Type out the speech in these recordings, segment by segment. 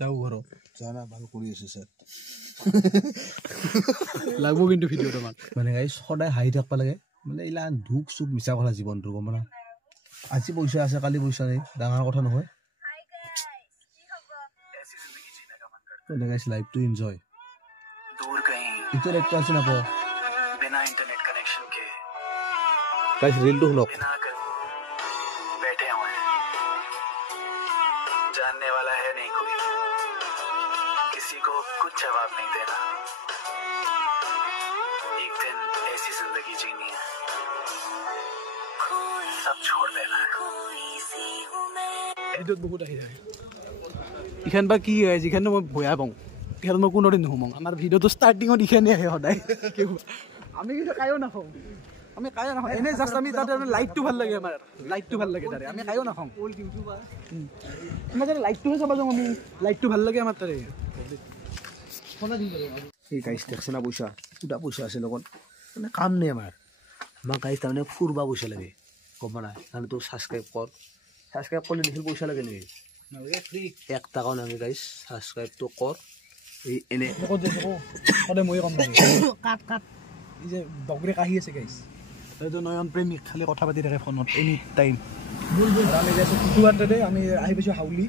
যাও ঘৰত জানা ভাল কৰি আছে স্যার লাগব কিন্তু ভিডিওটা মানে গাইস সদায় হাঁহি থাকবা লাগে মানে ইলা দুখ সুখ মিছা কথা জীৱনটো গম না আজি পইচা আছে কালি পইচা নাই ডাঙৰ কথা নহয় মানে গাইস লাইফ টু এনজয় दूर कहीं इतो लाइक तो আছে না পো बिना इंटरनेट कनेक्शन के गाइस रील तो हुनक बैठे हुए हैं जानने वाला है नहीं कोई किसी को कुछ जवाब नहीं देना एक दिन ऐसी जिंदगी जीनी है सब छोड़ देना है ভিডিওত বহুত আহি যায় ইখান বা কি হয় যিখানে মই ভয়া পাওঁ ইখান মই কোনো দিন নুহুমং আমাৰ ভিডিওটো ষ্টাৰ্টিঙত ইখানে আহে সদায় আমি কিন্তু কায়ো নাখাওঁ আমি কায়ো নাখাওঁ এনে জাষ্ট আমি তাতে লাইটটো ভাল লাগে আমাৰ লাইটটো ভাল লাগে তাৰে আমি কায়ো নাখাওঁ ওল্ড ইউটিউবাৰ আমাৰ তাৰে লাইটটোহে চাবা যাওঁ আমি লাইটটো ভাল লাগে আমাৰ তাৰে এই গাইছ দেখছে না পইচা সুদা পইচা আছে লগত মানে কাম নাই আমাৰ গাইছ তাৰমানে ফুৰবা পইচা লাগে গম না তাৰমানে তোৰ ছাবস্ক্ৰাইব কৰিলে দেখিল পইচা লাগে নেকি নালাগে ফ্ৰী 1 টাকাও নালাগে গাইছ ছাবস্ক্ৰাইবটো কৰ এই এনে সদায় মই কম লাগে কাট এই যে ডগৰে কাহি আছে গাইছ এইটো নয়ন প্ৰেমিক খালি কথা পাতি থাকে ফোনত এনি টাইম আমি যাইছো কুকুৱাতে আমি আহি পাইছো হাউলি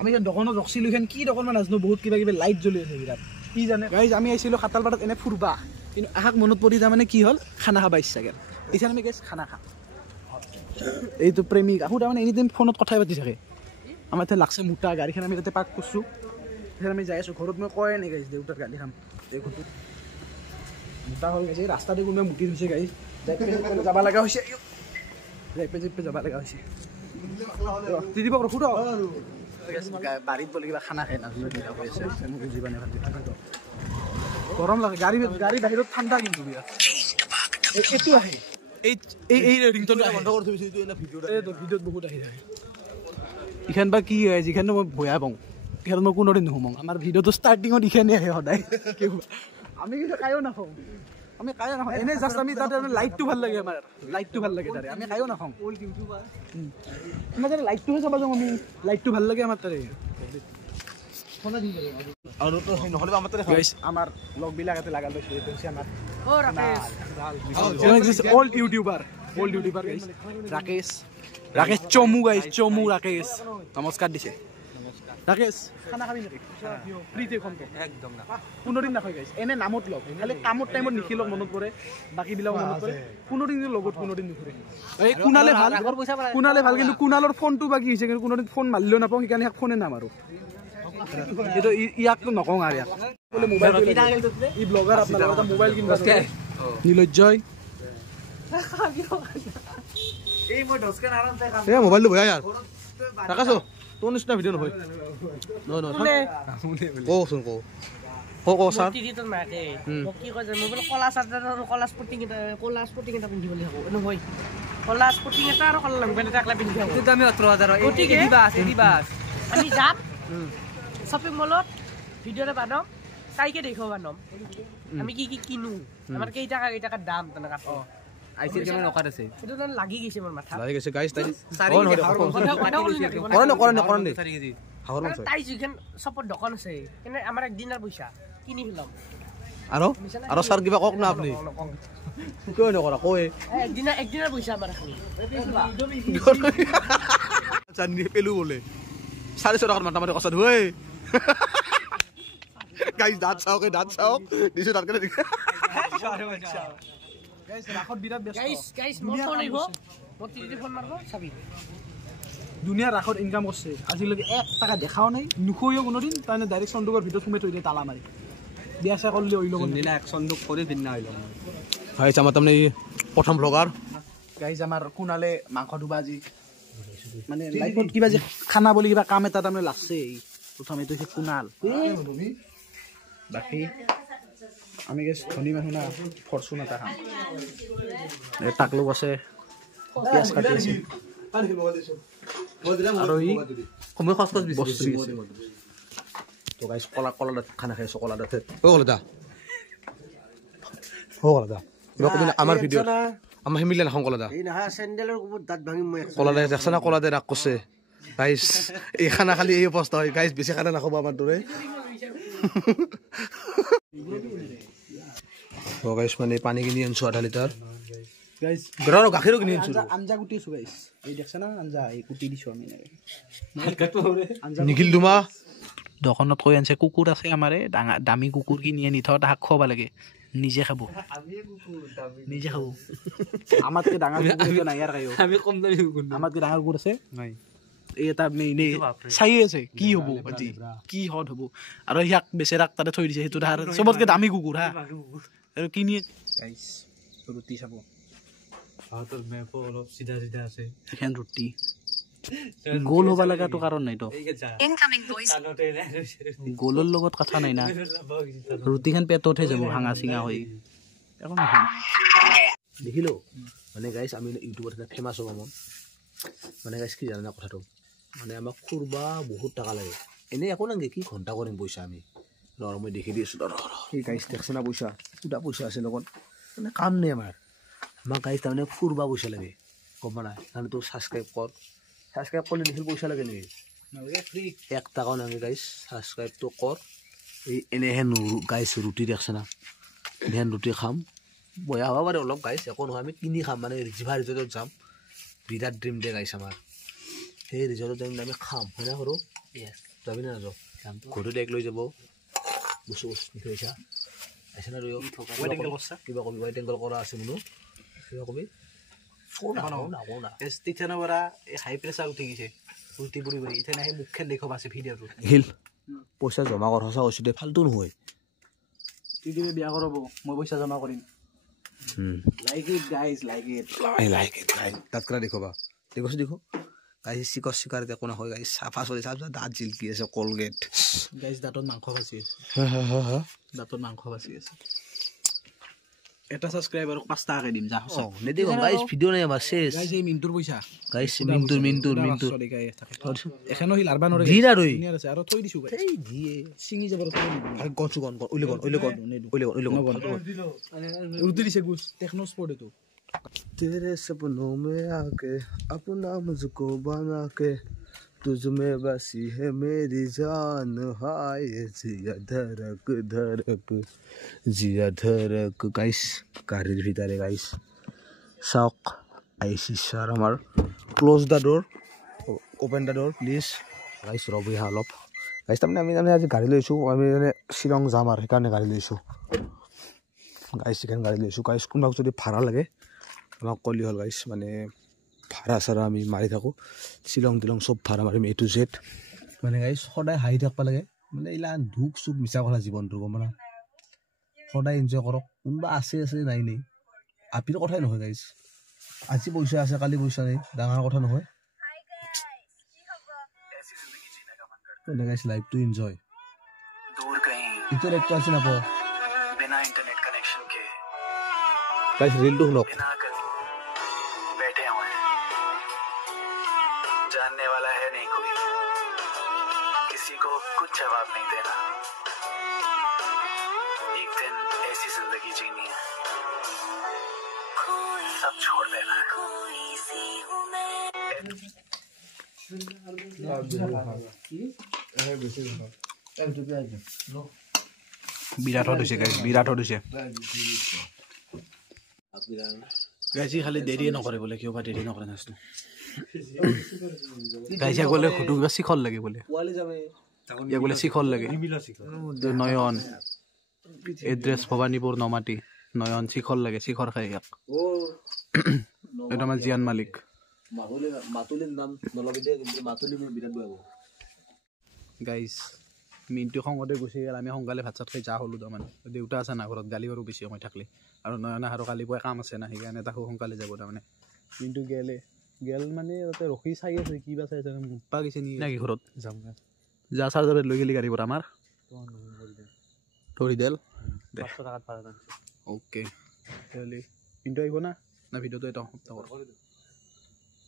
আমি দোকানত ৰখছিলো এখন কি দোকান মানে নাজনো বহুত কিবা কিবি লাইট জ্বলি আছে বিৰাট কি জানে গাইজ আমি আইছিলো খাতালপাৰাত এনে ফুৰবা কিন্তু আহাক মনত পৰি তাৰমানে কি হ'ল খানা খাবা ইচ্ছা গেল এতিয়া আমি গাইজ খানা খাম এইটো প্ৰেমিক আহো তাৰমানে এনি টাইম ফোনত কথাই পাতি থাকে আমাৰ তাতে লাগছে মোটা গাড়ীখন আমি তাতে পাৰ্ক কৰিছোঁ এতিয়া আমি যাই আছোঁ ঘৰত মই কয় নাই গাইজ দেউতাৰ গাড়ী খাম এই ঘৰটো মোটা হ'ল গাইছে ৰাস্তাতে কোনোবাই মুটি ধৰিছে গাইজ যাব লগা হৈছে যাব লগা হৈছে দিব ৰখো ৰ বাৰীত বোলে কিবা খানা খাই নাজনো বুজিবা নাই ভালকে গৰম লাগে গাড়ী বাহিৰত ঠাণ্ডা কিন্তু বিৰাট এইটো আহে এই ৰিংটনটো বন্ধ কৰি থৈছোঁ ভিডিঅ'ত বহুত আহি যায় ইখান বা কি হয় যিখানে মই ভয়া পাওঁ ইখান মই কোনোদিন নুহুমং আমাৰ ভিডিঅ'টো ষ্টাৰ্টিঙত ইখানে আহে সদায় আমি কিন্তু কায়ো নাখাওঁ আমি কায়ো নাখাওঁ এনে জাষ্ট আমি তাতে লাইটটো ভাল লাগে আমাৰ লাইটটো ভাল লাগে তাৰে আমি কায়ো নাখাওঁ ওল্ড ইউটিউবাৰ আমাৰ তাৰে লাইটটোহে চাবা যাওঁ আমি লাইটটো ভাল লাগে আমাৰ তাৰে আৰু তো নহ'লে আমাৰ তাৰে আমাৰ লগবিলাক ইয়াতে লাগাল লৈছে এইটো হৈছে আমাৰ ওল্ড ইউটিউবাৰ গাইছ ৰাকেশ চমু গাইছ চমু ৰাকেশ নমস্কাৰ দিছে ৰাকেশ খানা খাবি নেকি ফ্ৰীতে খমটো একদম না কোনোদিন নাখায় গাইছ এনে নামত লগ খালি কামৰ টাইমত নিখিলক মনত পৰে বাকীবিলাক মনত পৰে কোনোদিন লগত কোনোদিন নুখুৰে এই কুণালে ভাল কিন্তু কুণালৰ ফোনটো বাকী হৈছে কিন্তু কোনোদিন ফোন মাৰিলেও নাপাওঁ সেইকাৰণে ফোনে নামাৰো এইটো ইয়াকতো নকওঁ আৰু ইয়াক বোলে মোবাইল ই ব্লগাৰ আপোনাৰ এটা মোবাইল কিনিব নীলজ্জয় এই মই দসকান আৰাম চাই কাম এই মোবাইলটো ভয়া यार টাকাছো তোৰ নিচিনা ভিডিঅ' নহয় কওচোন কও স্যাৰ টিভিটো মাকে মোক কি কয় মই বোলে কলা চাৰ্টাৰ আৰু কলা স্পৰ্টিং এটা পিন্ধিবলৈ হ'ব নহয় কলা স্পৰ্টিং এটা আৰু কলা লংপেণ্ট এটা একলা পিন্ধি হ'ব সেইটো আমি 18000 দিবা আমি যাম শপিং মলত ভিডিঅ'টা বানাম চাইকে দেখো বানাম আমি কি কিনো আমাৰ কেইটা দাম তেনেকা আইছে কেমন অকাৰ আছে এটা তো লাগি গেছে মোৰ মাথা লাগি গেছে গাইস তাই কোন হয় কৰন দে হাওৰ মাছ তাই যিখন সপত দোকান আছে এনে আমাৰ এক দিনৰ পইচা কিনি ফেলাম আৰু স্যাৰ কিবা কক না আপনি কই নকৰা কই একদিনৰ পইচা আমাৰ খালি জানি পেলু বলে 400 টাকার মাথা মাথা কষ্ট হই গাইস দাঁত চাও দিছো দাঁত করে গাইস রাখত বিরাট ব্যস্ত গাইস মোর ফোন আইবো মোর টিভি ফোন মারবো চাবি দুনিয়া রাখত ইনকাম করছে আজিলৈকে 1 টাকা দেখাও নাই নুখইও কোনোদিন তাইনে ডাইরেক্ট সন্দুকৰ ভিতৰত সুমে থৈ দিয়ে তালা মাৰি বিয়াসা করলে হইলো দিনা এক সন্দুক করে দিন না হইলো গাইস আমার তামনে প্রথম ব্লগার গাইস আমার কুনালে মাংস দুবা আজি মানে লাইফত কিবা যে খানা বলি কিবা কাম এটা তামনে লাগছে প্রথমে তো কুনাল বাকি আমি গেছ ধনী মানুহ না ফরচুন এটা খাম টাকলো আছে পিয়াজ কাটি আছে আৰু ই কমে খসখস বস্তু আছে তো গাইস কলা খানা খাইছো কলা দাতে ও কলা কিবা কবি না আমার ভিডিও আমার হিমিলে না কলা দা এই না স্যান্ডেলের উপর দাঁত ভাঙি মই কলা দা দেখছ না কলা দা রাখ কছে গাইছ এই খানা খালি এই অৱস্থা হয় গাইছ বেছি খানা নাখাব আমাৰ দৰে গাইছ মানে পানী কিনি আনছো 1/2 লিটাৰ গাইছ গৰৰ গাখীৰো কিনি আনছো আঞ্জা কুটিছো গাইছ এই দেখছ না আঞ্জা এই কুটি দিছো আমি নিখিল দুমা দোকানত কৈ আনছে কুকুৰ আছে আমাৰে দামী কুকুৰ কিনি আনি থ তাক খোৱাব লাগে নিজে খাব নিজে খাব আমাতকে ডাঙৰ কুকুৰ নাই ইয়াৰ খাইও আমি কম দামী কুকুৰ আমাতকে ডাঙৰ কুকুৰ আছে নাই এই এটা মেইনে চাই আছে কি হ'ব আজি কি হট হ'ব আৰু ইয়াক বেচেৰাক তাতে থৈ দিছে সেইটো তাৰ সবতকে দামী কুকুৰ হা আৰু কিনি গাইছ ৰুটি চাব ভাতৰ মেপো অলপ সিধা সিধা আছে এখন ৰুটি গোল হ'ব লগাটো কাৰণ নাই তো গোলৰ লগত কথা নাই না ৰুটিখন পেটতহে যাব ভাঙা চিঙা হৈ একো নহয় দেখিলো মানে গাইছ আমি ইউটিউবত এটা ফেমাছ হ'ব মন মানে গাইছ কি জানা কথাটো মানে আমাক খুৰবা বহুত টকা লাগে এনে একো নাগে কি ঘণ্টা কৰিম পইচা আমি ৰৰ মই দেখি দিছোঁ এই গাইছ দেখছে না পইচা উদা পইচা আছে লগত মানে কাম নাই আমাৰ গাইছ তাৰমানে ফুৰবা পইচা লাগে গম পালা কাৰণ তোৰ ছাবস্ক্ৰাইব কৰিলে দেখিল পইচা লাগে নেকি ফ্ৰী 1 টাকাও নাগে গাইছ ছাবস্ক্ৰাইবটো কৰ এই এনেহেন গাইছ ৰুটি দেখছে না এনেহেন ৰুটি খাম বয়া হ'ব পাৰে অলপ গাইছ একো নহয় আমি কিনি খাম মানে ৰিজিভা ৰিজৰ্টত যাম বিৰাট ড্ৰিম ডে গাইছ আমাৰ সেই ৰিজৰ্টত যাম আমি খাম হয় না সৰু যাবি না নাযাওঁ ঘৰটো এক লৈ যাব বস্তু মিঠাইছা আহিছে না কিবা কবি ৱাইট এংগল কৰা আছে বোলো কিবা কবি হাই প্ৰেছাৰ উঠি গৈছে উল্টি পৰি পৰি ইথানে সেই মুখখন দেখুৱাব আছে ভিডিঅ'টো হিল পইচা জমা কৰ সঁচা কৈছোঁ দে ফাল্টু নহয় তুমি বিয়া কৰাব মই পইচা জমা কৰিম like it guys like it তাতকৰা দেখুৱাবা দেখোঁ দেখো গাইছ চিকাৰ একো নহয় গাইছ চাফা চলি চাফ দাঁত জিলকি আছে কলগেট গাইজ দাঁতত মাংস বাচি আছে দাঁতত মাংস বাচি আছে এটা সাবস্ক্রাইবার 5 টাকা দিম যা হস নেদি গম গাইস ভিডিও নাই আমার শেষ গাইস এই মিন্টুর পয়সা গাইস মিন্টুর সরি গাইস এখানে হিল আরবা নরে দিনা রই নিয়ার আছে আর থই দিছু গাইস এই দিয়ে সিঙ্গি যাবার থই ভাই গছু গন ওইলে গন উর্দু দিছে গুস টেকনো স্পোর্ট এতো तेरे सपनों में आके अपना मुझको बना के तुझ में बसी है मेरी जान हाय जिया धड़क गाइस गाड़ीर ভিতরে গাইস শক আইসি স্যার আমার close the door open the door please guys Robi help guys আমি আজি গাড়ী লৈছো আমি শিলং যাম আর সেইকাৰণে গাড়ী লৈছো গাইস এখানে গাড়ী লৈছো গাইস কোনবাক যদি ভাড়া লাগে আমাক কলি হল গাইস মানে ভাড়া সারা আমি মারি থাকো শিলং তিলং সব ভাড়া মারিম A to Z মানে গাইস সদায় হাঁহি থাকবা লাগে মানে ইলা দুখ সুখ মিছা কথা জীৱনটো গম না সদায় এনজয় কৰক কোনবা আছে নাই আপিৰ কথাই নহয় গাইস আজি পইচা আছে কালি পইচা নাই ডাঙৰ কথা নহয় মানে গাইস লাইফ টু এনজয় দূৰ কहीं ইটো লাইফটো আছে না পো বিনা ইন্টারনেট কানেকশন के গাইস রিলটো শুনক जानने वाला है नहीं कोई किसी को कुछ जवाब नहीं देना एक दिन ऐसी जिंदगी जीनी है सब छोड़ देना है বিরাট হইছে গাইস বিরাট হইছে গাইস খালি দেরি নকৰে বলে কিবা দেৰি নকৰে নাছটো গাইছা গলে খুটু কিবা শিখল লাগে বলে পোৱালি যাবে ইয়া বলে শিখল লাগে নয়ন এড্রেস ভবানীপুর নমাটি নয়ন শিখল লাগে শিখর খাই ইয়াক এটা আমার জিয়ান মালিক মাতুলিৰ নাম নলবিদে কিন্তু মাতুলি মোৰ বিৰাট বয়াব গাইস মিন্টু খংতে গুছি গেল আমি সোনকালে ভাত চাত খাই যা হলো তাৰমানে দেউতা আছে না ঘৰত গালি বাৰু বেছি সময় থাকলে আৰু নয়না আৰু কালি পুৱাই কাম আছে না সেইকাৰণে তাকো সোনকালে যাব তাৰমানে মিন্টু গেল মানে তাতে ৰখি চাই আছে কিবা চাই আছে মুপা গৈছে নেকি ঘৰত যাম যা চাৰ্জাৰ লৈ গেলি গাড়ী পৰা আমাৰ ধৰি দেল অ'কে তেতিয়াহ'লে মিন্টু আহিব না ভিডিঅ'টো এটা সপ্তাহ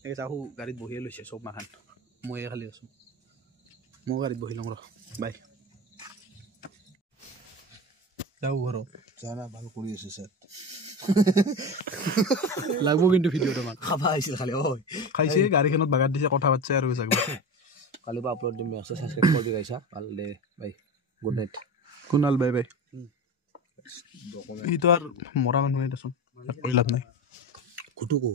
এই চাহু গাড়ীত বহিয়ে লৈছে চব মাখান ময়ে খালি আছোঁ মই গাড়ীত বহি লওঁ ৰ বাই যাওঁ ঘৰত জানা ভাল কৰি আছে স্যার লাগব কিন্তু ভিডিঅ'টো মান খাবা আহিছিল খালি খাইছে গাড়ীখনত বাগাত দিছে কথা পাতিছে আৰু চাগৈ কালি পৰা আপলোড দিম আছে সাবস্ক্রাইব করবি গাইছা ভাল দে bye good night Kunal bye bye document এইটো আৰু মৰা মানুহে দেচোন কৈ লাভ নাই কুটুকু